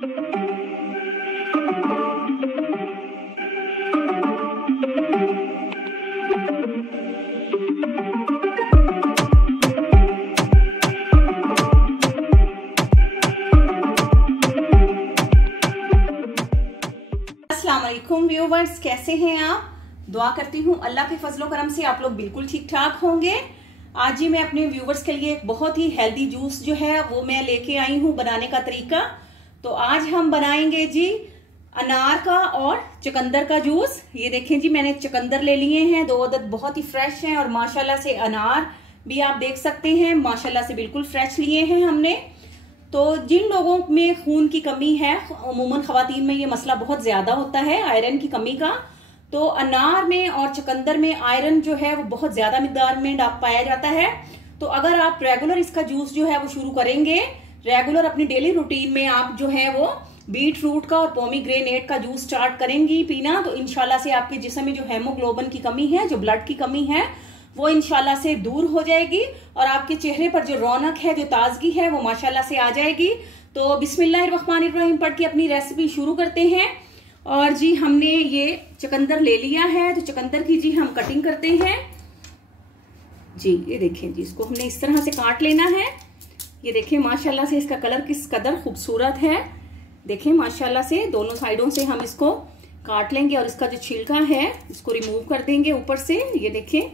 अस्सलामुअलैकुम व्यूवर्स, कैसे हैं आप? दुआ करती हूँ अल्लाह के फजलो करम से आप लोग बिल्कुल ठीक ठाक होंगे। आज जी मैं अपने व्यूवर्स के लिए एक बहुत ही हेल्दी जूस जो है वो मैं लेके आई हूँ बनाने का तरीका। तो आज हम बनाएंगे जी अनार का और चुकंदर का जूस। ये देखें जी, मैंने चुकंदर ले लिए हैं, 2 अदद बहुत ही फ्रेश हैं, और माशाल्लाह से अनार भी आप देख सकते हैं माशाल्लाह से बिल्कुल फ्रेश लिए हैं हमने। तो जिन लोगों में खून की कमी है, अमूमन खवातीन में ये मसला बहुत ज्यादा होता है आयरन की कमी का, तो अनार में और चुकंदर में आयरन जो है वो बहुत ज्यादा मिकदार में पाया जाता है। तो अगर आप रेगुलर इसका जूस जो है वो शुरू करेंगे, रेगुलर अपनी डेली रूटीन में आप जो है वो बीट रूट का और पोमीग्रेनेट का जूस स्टार्ट करेंगी पीना, तो इंशाल्लाह से आपके जिस्म में जो हेमोग्लोबिन की कमी है, जो ब्लड की कमी है, वो इंशाल्लाह से दूर हो जाएगी और आपके चेहरे पर जो रौनक है, जो ताजगी है, वो माशाल्लाह से आ जाएगी। तो बिस्मिल्लाहिर्रहमानिर्रहीम पढ़ के अपनी रेसिपी शुरू करते हैं। और जी हमने ये चुकंदर ले लिया है, तो चुकंदर की जी हम कटिंग करते हैं। जी ये देखें जी, इसको हमने इस तरह से काट लेना है। ये देखें माशाल्लाह से इसका कलर किस कदर खूबसूरत है। देखें माशाल्लाह से दोनों साइडों से हम इसको काट लेंगे और इसका जो छिलका है इसको रिमूव कर देंगे ऊपर से। ये देखें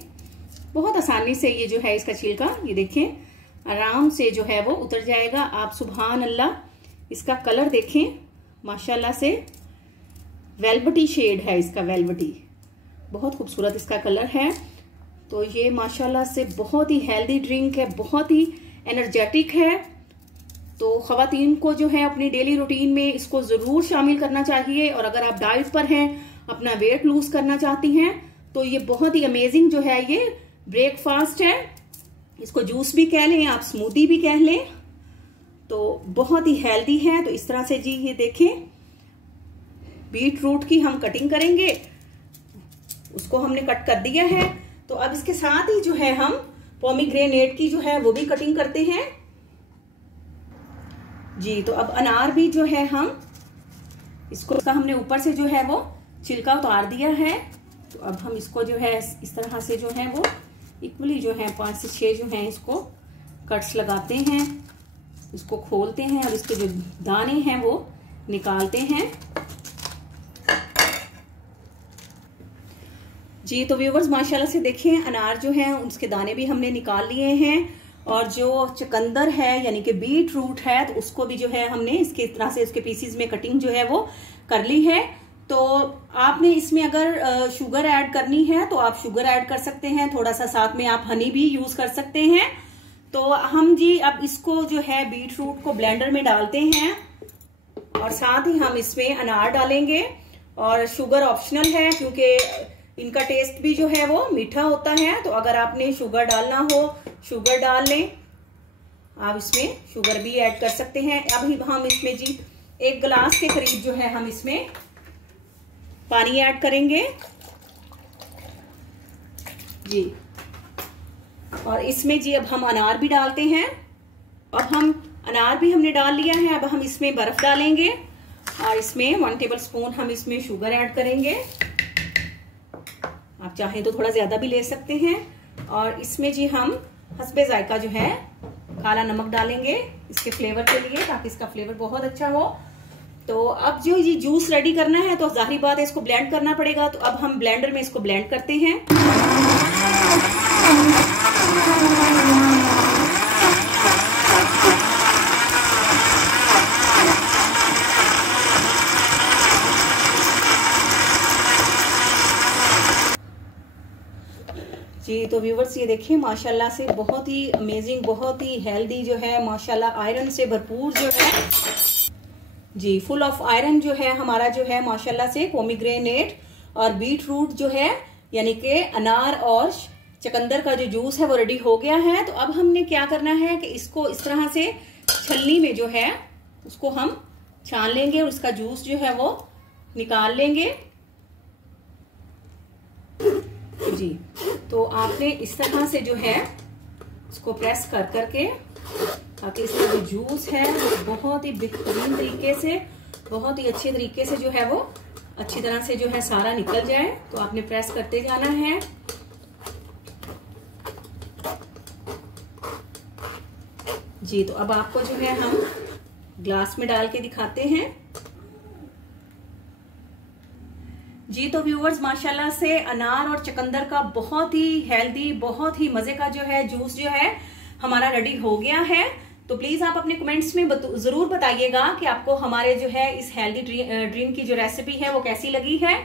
बहुत आसानी से ये जो है इसका छिलका, ये देखें आराम से जो है वो उतर जाएगा। आप सुभान अल्लाह, इसका कलर देखें माशाल्लाह से वेलवेटी शेड है इसका, वेलवेटी बहुत खूबसूरत इसका कलर है। तो ये माशाल्लाह से बहुत ही हेल्दी ड्रिंक है, बहुत ही एनर्जेटिक है। तो खवातीन को जो है अपनी डेली रूटीन में इसको जरूर शामिल करना चाहिए। और अगर आप डाइट पर हैं, अपना वेट लूज करना चाहती हैं, तो ये बहुत ही अमेजिंग जो है ये ब्रेकफास्ट है। इसको जूस भी कह लें, आप स्मूदी भी कह लें, तो बहुत ही हेल्दी है। तो इस तरह से जी ये देखें बीट रूट की हम कटिंग करेंगे, उसको हमने कट कर दिया है। तो अब इसके साथ ही जो है हम पोमीग्रेनेट की जो है वो भी कटिंग करते हैं जी। तो अब अनार भी जो है हम इसको हमने ऊपर से जो है वो छिलका उतार दिया है। तो अब हम इसको जो है इस तरह से जो है वो इक्वली जो है 5 से 6 जो है इसको कट्स लगाते हैं, इसको खोलते हैं और इसके जो दाने हैं वो निकालते हैं जी। तो व्यूवर्स माशाल्लाह से देखें अनार जो है उसके दाने भी हमने निकाल लिए हैं, और जो चुकंदर है यानी कि बीट रूट है, तो उसको भी जो है हमने इसके तरह से उसके पीसीज में कटिंग जो है वो कर ली है। तो आपने इसमें अगर शुगर ऐड करनी है तो आप शुगर ऐड कर सकते हैं, थोड़ा सा साथ में आप हनी भी यूज कर सकते हैं। तो हम जी अब इसको जो है बीट रूट को ब्लेंडर में डालते हैं और साथ ही हम इसमें अनार डालेंगे। और शुगर ऑप्शनल है क्योंकि इनका टेस्ट भी जो है वो मीठा होता है। तो अगर आपने शुगर डालना हो शुगर डाल लें, आप इसमें शुगर भी ऐड कर सकते हैं। अभी हम इसमें जी 1 गिलास के करीब जो है हम इसमें पानी ऐड करेंगे जी। और इसमें जी अब हम अनार भी डालते हैं। अब हम अनार भी हमने डाल लिया है, अब हम इसमें बर्फ डालेंगे और इसमें 1 टेबल स्पून हम इसमें शुगर ऐड करेंगे। आप चाहें तो थोड़ा ज्यादा भी ले सकते हैं। और इसमें जी हम हस्बे जायका जो है काला नमक डालेंगे इसके फ्लेवर के लिए, ताकि इसका फ्लेवर बहुत अच्छा हो। तो अब जो ये जूस रेडी करना है तो जाहिर बात है इसको ब्लेंड करना पड़ेगा। तो अब हम ब्लेंडर में इसको ब्लेंड करते हैं। जी तो व्यूवर्स ये देखिए माशाल्लाह से बहुत ही अमेजिंग, बहुत ही हेल्दी जो है माशाल्लाह, आयरन से भरपूर जो है जी, फुल ऑफ आयरन जो है हमारा जो है माशाल्लाह से पोमीग्रेनेट और बीट रूट जो है यानी कि अनार और चुकंदर का जो जूस है वो रेडी हो गया है। तो अब हमने क्या करना है कि इसको इस तरह से छलनी में जो है उसको हम छान लेंगे और उसका जूस जो है वो निकाल लेंगे जी। तो आपने इस तरह से जो है इसको प्रेस कर करके ताकि इसका जो जूस है वो बहुत ही बेहतरीन तरीके से, बहुत ही अच्छे तरीके से जो है वो अच्छी तरह से जो है सारा निकल जाए। तो आपने प्रेस करते जाना है। जी, तो अब आपको जो है हम ग्लास में डाल के दिखाते हैं। जी, तो व्यूअर्स माशाल्लाह से अनार और चुकंदर का बहुत ही हेल्दी, बहुत ही मजे का जो है जूस जो है हमारा रेडी हो गया है। तो प्लीज आप अपने कमेंट्स में जरूर बताइएगा कि आपको हमारे जो है इस हेल्दी ड्रिंक की जो रेसिपी है वो कैसी लगी है।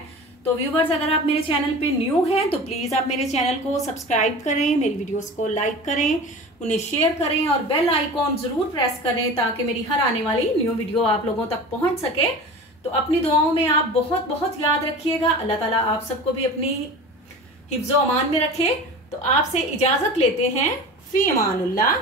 तो व्यूवर्स, अगर आप मेरे चैनल पे न्यू हैं तो प्लीज आप मेरे चैनल को सब्सक्राइब करें, मेरी वीडियोस को लाइक करें, उन्हें शेयर करें और बेल आइकॉन जरूर प्रेस करें ताकि मेरी हर आने वाली न्यू वीडियो आप लोगों तक पहुंच सके। तो अपनी दुआओं में आप बहुत बहुत याद रखिएगा। अल्लाह ताला आप सबको भी अपनी हिफ्ज़ो अमान में रखे। तो आपसे इजाजत लेते हैं। फी अमानुल्लाह।